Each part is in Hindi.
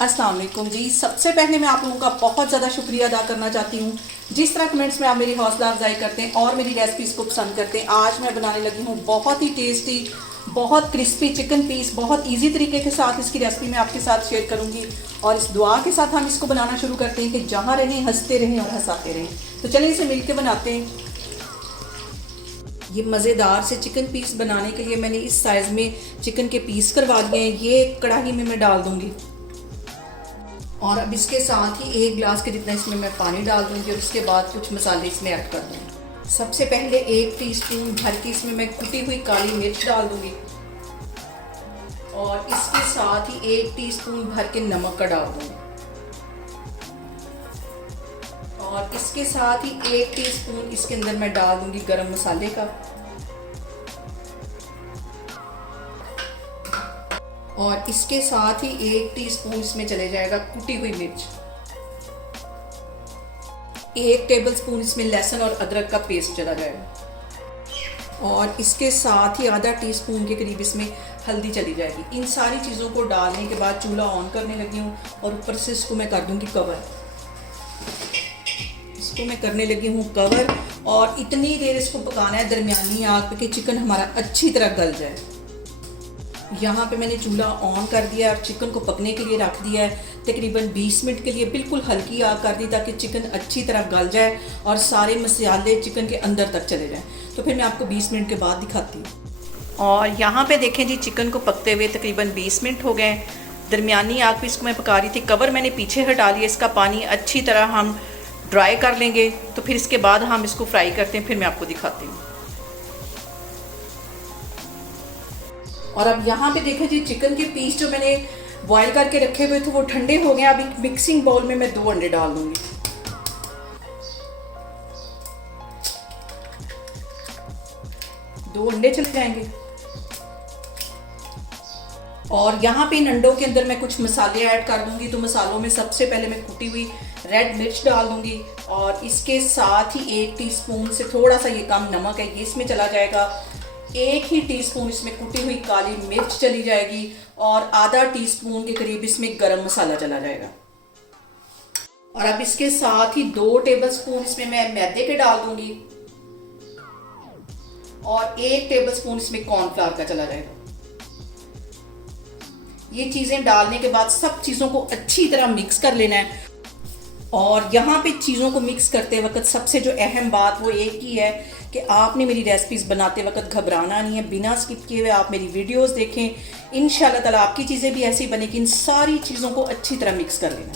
अस्सलाम वालेकुम जी। सबसे पहले मैं आप लोगों का बहुत ज़्यादा शुक्रिया अदा करना चाहती हूँ जिस तरह कमेंट्स में आप मेरी हौसला अफजाई करते हैं और मेरी रेसिपीज़ को पसंद करते हैं। आज मैं बनाने लगी हूँ बहुत ही टेस्टी, बहुत क्रिस्पी चिकन पीस। बहुत इजी तरीके के साथ इसकी रेसिपी मैं आपके साथ शेयर करूँगी और इस दुआ के साथ हम इसको बनाना शुरू करते हैं कि जहाँ रहें हंसते रहें और हंसाते रहें। तो चलिए इसे मिल के बनाते हैं। ये मज़ेदार से चिकन पीस बनाने के लिए मैंने इस साइज़ में चिकन के पीस करवा दिए हैं। ये कढ़ाई में मैं डाल दूँगी और अब इसके साथ ही 1 गिलास के जितना इसमें मैं पानी डाल दूँगी और उसके बाद कुछ मसाले इसमें ऐड कर दूँगी। सबसे पहले 1 टीस्पून भर की इसमें मैं कुटी हुई काली मिर्च डाल दूँगी और इसके साथ ही 1 टीस्पून भर के नमक का डाल दूँगी और इसके साथ ही 1 टीस्पून इसके अंदर मैं डाल दूँगी गरम मसाले का और इसके साथ ही 1 टीस्पून इसमें चले जाएगा कुटी हुई मिर्च। 1 टेबलस्पून इसमें लहसुन और अदरक का पेस्ट चला जाएगा और इसके साथ ही आधा टीस्पून के करीब इसमें हल्दी चली जाएगी। इन सारी चीज़ों को डालने के बाद चूल्हा ऑन करने लगी हूँ और ऊपर से इसको मैं कर दूँगी कवर। इसको मैं करने लगी हूँ कवर और इतनी देर इसको पकाना है दरमियानी आग पे कि चिकन हमारा अच्छी तरह गल जाए। यहाँ पे मैंने चूल्हा ऑन कर दिया और चिकन को पकने के लिए रख दिया है। तकरीबन 20 मिनट के लिए बिल्कुल हल्की आग कर दी ताकि चिकन अच्छी तरह गल जाए और सारे मसाले चिकन के अंदर तक चले जाएं। तो फिर मैं आपको 20 मिनट के बाद दिखाती हूँ। और यहाँ पे देखें जी, चिकन को पकते हुए तकरीबन 20 मिनट हो गए। दरमियानी आग पे इसको मैं पका रही थी। कवर मैंने पीछे हटा लिया। इसका पानी अच्छी तरह हम ड्राई कर लेंगे तो फिर इसके बाद हम इसको फ्राई करते हैं। फिर मैं आपको दिखाती हूँ। और अब यहाँ पे देखें जी, चिकन के पीस जो मैंने बॉईल करके रखे हुए थे वो ठंडे हो गए। अभी मिक्सिंग बाउल में मैं 2 अंडे डाल दूंगी। 2 अंडे चले जाएंगे और यहाँ पे इन अंडों के अंदर मैं कुछ मसाले ऐड कर दूंगी। तो मसालों में सबसे पहले मैं कुटी हुई रेड मिर्च डाल दूंगी और इसके साथ ही 1 टीस्पून से थोड़ा सा ये कम नमक है, ये इसमें चला जाएगा। 1 ही टीस्पून इसमें कुटी हुई काली मिर्च चली जाएगी और आधा टीस्पून के करीब इसमें गरम मसाला चला जाएगा। और अब इसके साथ ही 2 टेबलस्पून इसमें मैं मैदे के डाल दूंगी और 1 टेबलस्पून इसमें कॉर्नफ्लावर का चला जाएगा। ये चीजें डालने के बाद सब चीजों को अच्छी तरह मिक्स कर लेना है। और यहाँ पे चीज़ों को मिक्स करते वक्त सबसे जो अहम बात वो एक ही है कि आपने मेरी रेसिपीज़ बनाते वक्त घबराना नहीं है। बिना स्किप किए हुए आप मेरी वीडियोस देखें। इंशाल्लाह ताला आपकी चीज़ें भी ऐसी बनेगी। इन सारी चीज़ों को अच्छी तरह मिक्स कर लेना।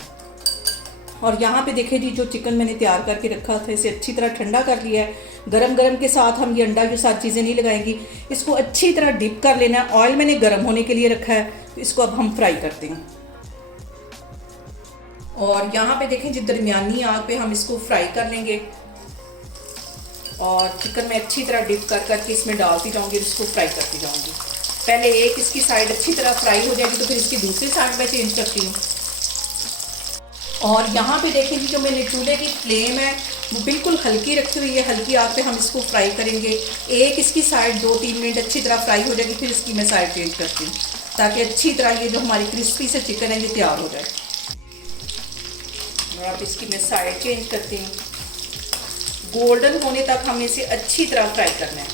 और यहाँ पे देखें जी, जो चिकन मैंने तैयार करके रखा था इसे अच्छी तरह ठंडा कर लिया है। गरम गरम के साथ हम ये अंडा के साथ चीज़ें नहीं लगाएंगी। इसको अच्छी तरह डिप कर लेना है। ऑयल मैंने गर्म होने के लिए रखा है। इसको अब हम फ्राई करते हैं। और यहाँ पे देखें जी, दरमियानी आग पे हम इसको फ्राई कर लेंगे और चिकन में अच्छी तरह डिप कर करके इसमें डालती जाऊंगी और इसको फ्राई करती जाऊंगी। पहले एक इसकी साइड अच्छी तरह फ्राई हो जाएगी तो फिर इसकी दूसरी साइड में चेंज करती हूँ। और यहाँ पे देखें जी, जो मेरे चूल्हे की फ्लेम है वो बिल्कुल हल्की रखी हुई है। हल्की आग पे हम इसको फ्राई करेंगे। एक इसकी साइड 2-3 मिनट अच्छी तरह फ्राई हो जाएगी, फिर इसकी मैं साइड चेंज करती हूँ ताकि अच्छी तरह ये जो हमारी क्रिस्पी से चिकन है ये तैयार हो जाए। और अब इसकी मैं साइड चेंज करती हूँ। गोल्डन होने तक हमें इसे अच्छी तरह फ्राई करना है।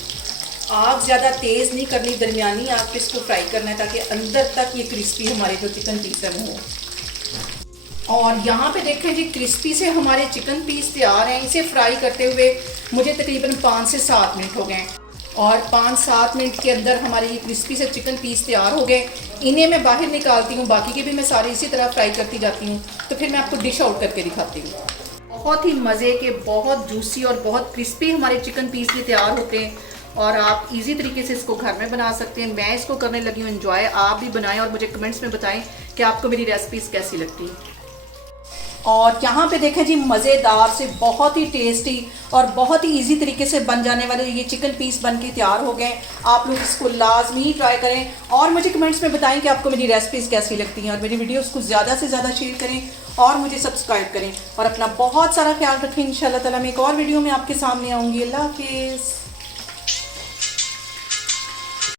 आग ज़्यादा तेज़ नहीं करनी, दरमियानी आग पे इसको फ्राई करना है ताकि अंदर तक ये क्रिस्पी हमारे जो चिकन पीस है वो हो। और यहाँ पे देखें जी, क्रिस्पी से हमारे चिकन पीस तैयार हैं। इसे फ्राई करते हुए मुझे तकरीबन 5 से 7 मिनट हो गए और 5-7 मिनट के अंदर हमारे ये क्रिस्पी से चिकन पीस तैयार हो गए। इन्हें मैं बाहर निकालती हूँ। बाकी के भी मैं सारे इसी तरह फ्राई करती जाती हूँ। तो फिर मैं आपको डिश आउट करके दिखाती हूँ। बहुत ही मज़े के, बहुत जूसी और बहुत क्रिस्पी हमारे चिकन पीस ये तैयार होते हैं और आप इजी तरीके से इसको घर में बना सकते हैं। मैं इसको करने लगी हूँ एंजॉय। आप भी बनाएं और मुझे कमेंट्स में बताएं कि आपको मेरी रेसिपीज़ कैसी लगती हैं। और यहाँ पे देखें जी, मज़ेदार से बहुत ही टेस्टी और बहुत ही इजी तरीके से बन जाने वाले ये चिकन पीस बन के तैयार हो गए। आप लोग इसको लाजमी ट्राई करें और मुझे कमेंट्स में बताएं कि आपको मेरी रेसिपीज़ कैसी लगती हैं। और मेरी वीडियोस को ज़्यादा से ज़्यादा शेयर करें और मुझे सब्सक्राइब करें और अपना बहुत सारा ख्याल रखें। इंशाल्लाह ताला मैं एक और वीडियो में आपके सामने आऊँगी। अल्लाह हाफिज़।